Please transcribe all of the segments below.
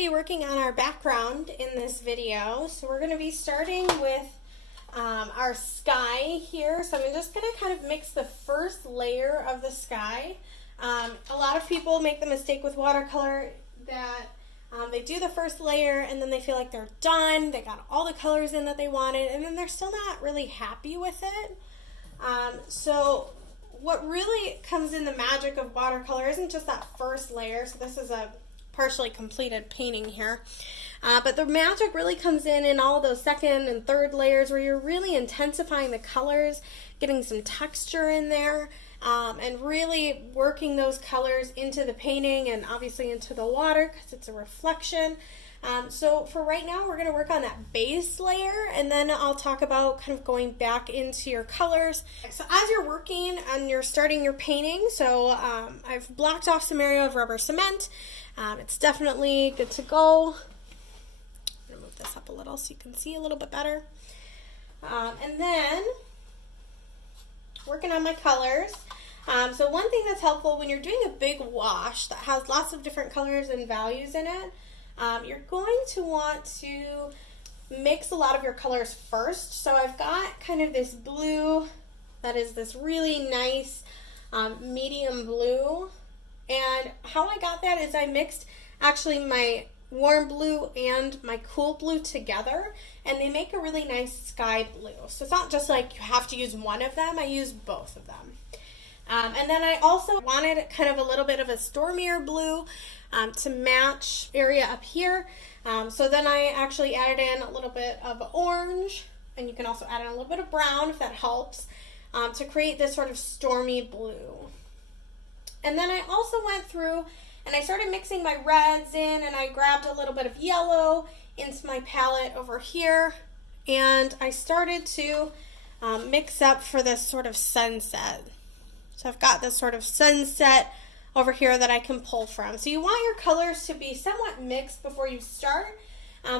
be working on our background in this video. So we're going to be starting with our sky here. So I'm just going to kind of mix the first layer of the sky. A lot of people make the mistake with watercolor that they do the first layer and then they feel like they're done. They got all the colors in that they wanted and then they're still not really happy with it. So what really comes in the magic of watercolor isn't just that first layer. So this is a partially completed painting here. But the magic really comes in all those second and third layers where you're really intensifying the colors, getting some texture in there, and really working those colors into the painting and obviously into the water because it's a reflection. So for right now, we're going to work on that base layer, and then I'll talk about kind of going back into your colors. So as you're working and you're starting your painting, so I've blocked off some area of rubber cement. It's definitely good to go. I'm going to move this up a little so you can see a little bit better. And then working on my colors. So one thing that's helpful when you're doing a big wash that has lots of different colors and values in it, you're going to want to mix a lot of your colors first. So I've got kind of this blue that is this really nice medium blue. And how I got that is I mixed actually my warm blue and my cool blue together, and they make a really nice sky blue. So it's not just like you have to use one of them, I use both of them. And then I also wanted kind of a little bit of a stormier blue to match area up here. So then I actually added in a little bit of orange, and you can also add in a little bit of brown if that helps, to create this sort of stormy blue. And then I also went through and I started mixing my reds in, and I grabbed a little bit of yellow into my palette over here, and I started to mix up for this sort of sunset. So I've got this sort of sunset over here that I can pull from. So you want your colors to be somewhat mixed before you start,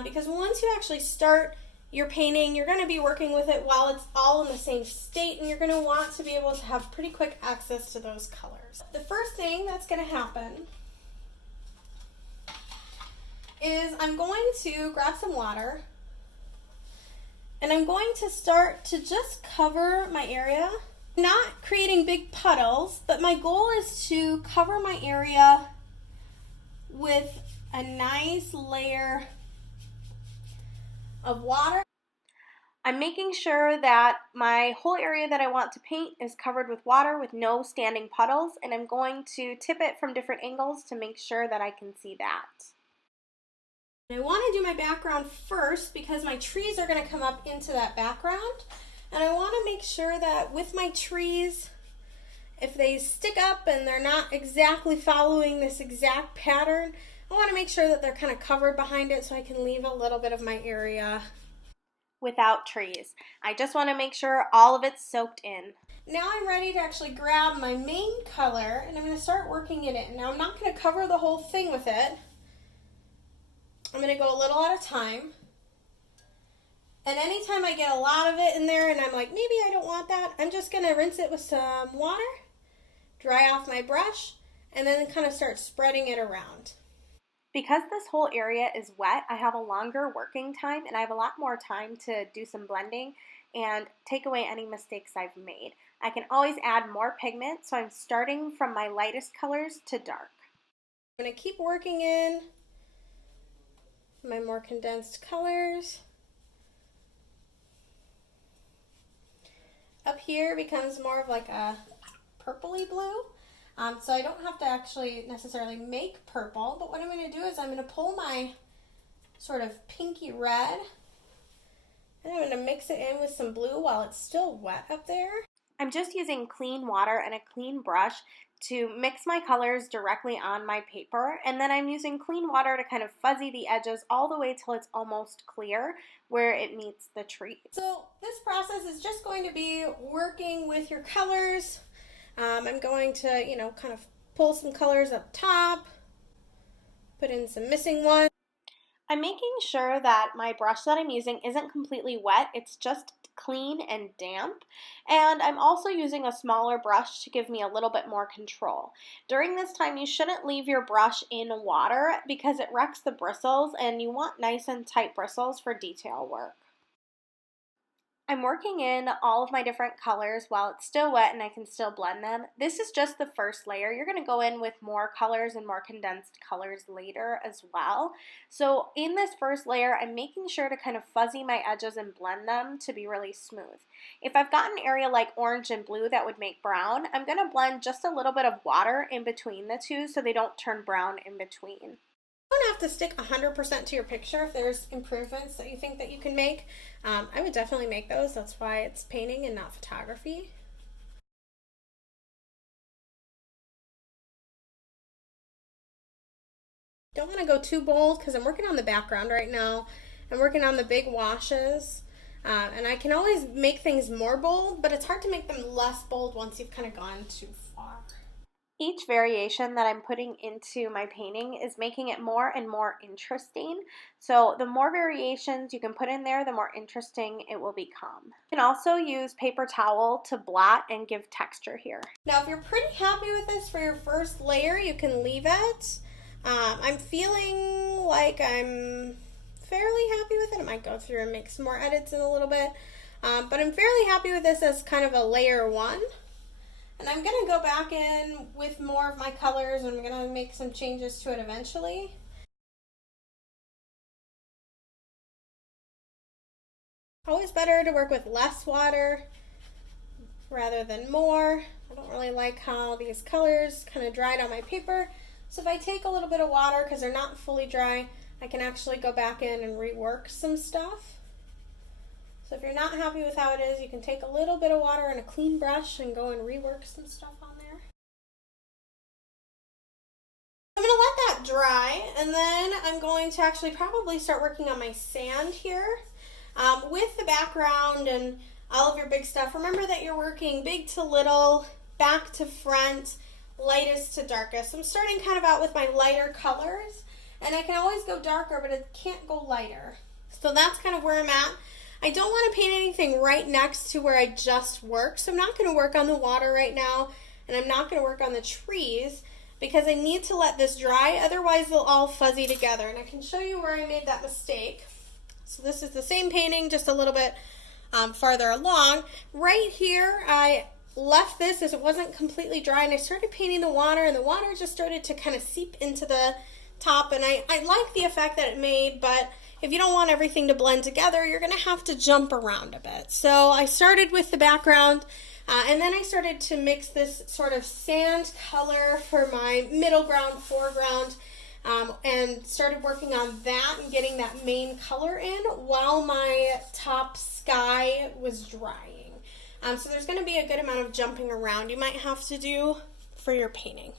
because once you actually start your painting, you're going to be working with it while it's all in the same state, and you're going to want to be able to have pretty quick access to those colors. The first thing that's going to happen is I'm going to grab some water, and I'm going to start to just cover my area. Not creating big puddles, but my goal is to cover my area with a nice layer of water. I'm making sure that my whole area that I want to paint is covered with water with no standing puddles, and I'm going to tip it from different angles to make sure that I can see that. I want to do my background first because my trees are going to come up into that background. And I want to make sure that with my trees, if they stick up and they're not exactly following this exact pattern, I want to make sure that they're kind of covered behind it so I can leave a little bit of my area without trees. I just want to make sure all of it's soaked in. Now I'm ready to actually grab my main color, and I'm going to start working it in. Now I'm not going to cover the whole thing with it. I'm going to go a little at a time. And anytime I get a lot of it in there and I'm like, maybe I don't want that, I'm just going to rinse it with some water, dry off my brush, and then kind of start spreading it around. Because this whole area is wet, I have a longer working time, and I have a lot more time to do some blending and take away any mistakes I've made. I can always add more pigment, so I'm starting from my lightest colors to dark. I'm going to keep working in my more condensed colors. Up here becomes more of like a purpley blue, so I don't have to actually necessarily make purple, but what I'm going to do is I'm going to pull my sort of pinky red, and I'm going to mix it in with some blue while it's still wet up there. I'm just using clean water and a clean brush to mix my colors directly on my paper, and then I'm using clean water to kind of fuzzy the edges all the way till it's almost clear where it meets the tree. So this process is just going to be working with your colors. I'm going to, kind of pull some colors up top, put in some missing ones. I'm making sure that my brush that I'm using isn't completely wet, it's just clean and damp. And I'm also using a smaller brush to give me a little bit more control. During this time, you shouldn't leave your brush in water because it wrecks the bristles, and you want nice and tight bristles for detail work. I'm working in all of my different colors while it's still wet and I can still blend them. This is just the first layer. You're going to go in with more colors and more condensed colors later as well. So in this first layer, I'm making sure to kind of fuzzy my edges and blend them to be really smooth. If I've got an area like orange and blue that would make brown, I'm going to blend just a little bit of water in between the two so they don't turn brown in between. You don't have to stick 100% to your picture. If there's improvements that you think that you can make, I would definitely make those. That's why it's painting and not photography. Don't want to go too bold because I'm working on the background right now. I'm working on the big washes. And I can always make things more bold, but it's hard to make them less bold once you've kind of gone too far. Each variation that I'm putting into my painting is making it more and more interesting. So the more variations you can put in there, the more interesting it will become. You can also use paper towel to blot and give texture here. Now if you're pretty happy with this for your first layer, you can leave it. I'm feeling like I'm fairly happy with it. I might go through and make some more edits in a little bit. But I'm fairly happy with this as kind of a layer one. And I'm going to go back in with more of my colors, and I'm going to make some changes to it eventually. Always better to work with less water rather than more. I don't really like how these colors kind of dried on my paper. So if I take a little bit of water, because they're not fully dry, I can actually go back in and rework some stuff. So if you're not happy with how it is, you can take a little bit of water and a clean brush and go and rework some stuff on there. I'm going to let that dry, and then I'm going to actually probably start working on my sand here. With the background and all of your big stuff, remember that you're working big to little, back to front, lightest to darkest. So I'm starting kind of out with my lighter colors, and I can always go darker, but it can't go lighter. So that's kind of where I'm at. I don't want to paint anything right next to where I just worked, so I'm not going to work on the water right now, and I'm not going to work on the trees because I need to let this dry, otherwise they'll all fuzzy together. And I can show you where I made that mistake. So this is the same painting, just a little bit farther along. Right here, I left this as it wasn't completely dry, and I started painting the water, and the water just started to kind of seep into the top, and I like the effect that it made, but if you don't want everything to blend together, you're going to have to jump around a bit. So I started with the background, and then I started to mix this sort of sand color for my middle ground, foreground, and started working on that and getting that main color in while my top sky was drying. So there's going to be a good amount of jumping around you might have to do for your painting.